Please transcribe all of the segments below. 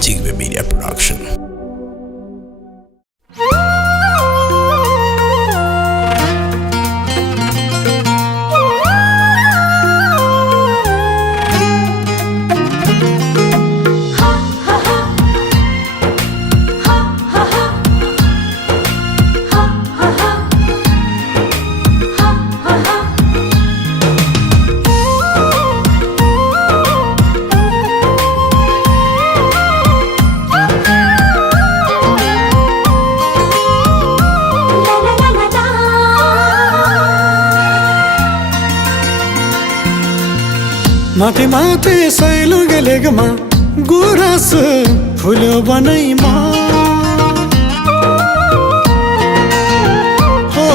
Jigme Media Production. माथि माथि Cello गेलेगमा गुराँस फुल्यो बनैमा हो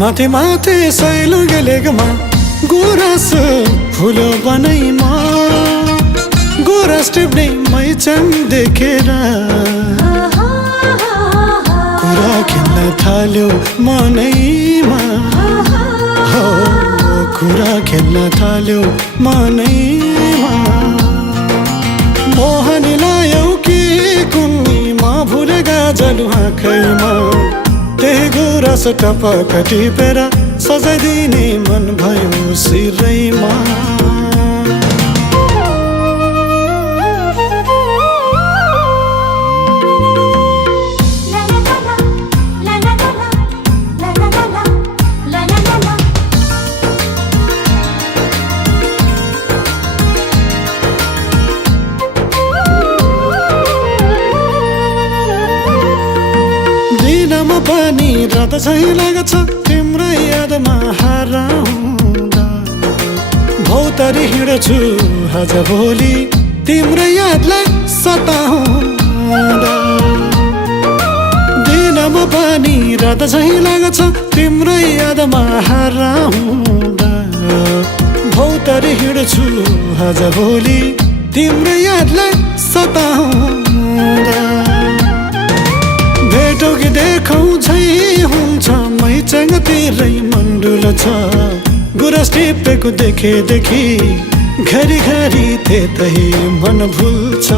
माथि माथि सैलो गेलेगमा गुराँस फुल्यो बनैमा गुराँस टिप्ने मैचाङ देखेर कुरा खेल्न थाल्यो मनैमा हो कुरा खेल्न थाल्यो मनैमा मोहनी लायौ कि कुन्नीमा भुलेगा जलु आँखैमा त्यही गुराँस टपक टिपेर सजाइदिने मन भयो सिरैमा दिनमा पनि रात झैँ लाग्छ तिम्रै यादमा हराउँदा भौतारी हिँड्छु आज भोलि तिम्रै यादलाई सताउँदा दिनमा पनि रात झैँ लाग्छ तिम्रै यादमा हराउँदा भौतारी हिँड्छु आज भोलि तिम्रै यादलाई सताउँदा भेटौ कि देखौ झै हुन्छ मैचाङतिरै मण्डुल छ गुराँस टिपेको देखेदेखि घरिघरि त्यतै मन भुल्छ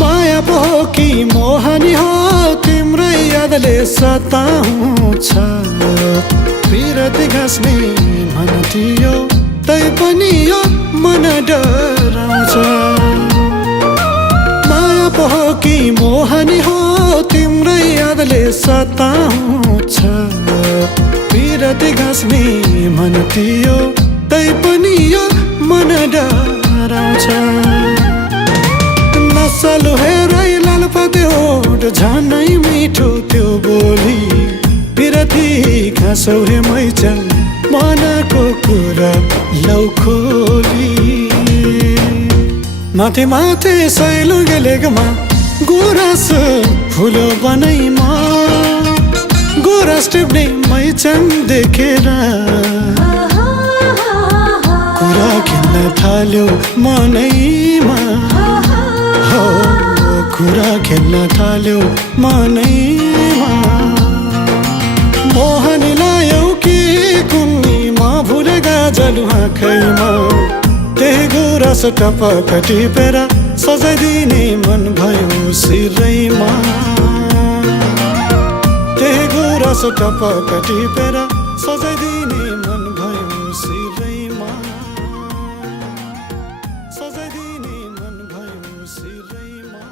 माया पो हो कि मोहनी हो तिम्रै यादले सताउँछ पिरती घाँस्ने मन थियो तै पनि यो मन डराउँछ माया पो हो कि मोहनी हो तिम्रै यादले सताउँछ पिरती घाँस्ने मन थियो तै पनि यो मन डराउँछ नसलु हेरै लालपाते ओठ झनै मिठो त्यो बोली पिरती घाँसौ हे मैचाङ मनको कुरा लौ खोली माथि माथि सैलो गेलेगमा गुराँस फुल्यो बनैमा गुराँस टिप्ने मैचाङ देखेर कुरा खेल्न थाल्यो मनैमा हो कुरा खेल्न थाल्यो मनैमा मोहनी लायौ कि कुन्नीमा भुलेगा जलु आँखैमा त्यही गुराँस टपक टिपेर सजाइदिने मन भयो सिरैमा त्यही गुराँस टपक टिपेर सजाइदिने मन भयो सिरैमा सजाइदिने मन भयो सिरैमा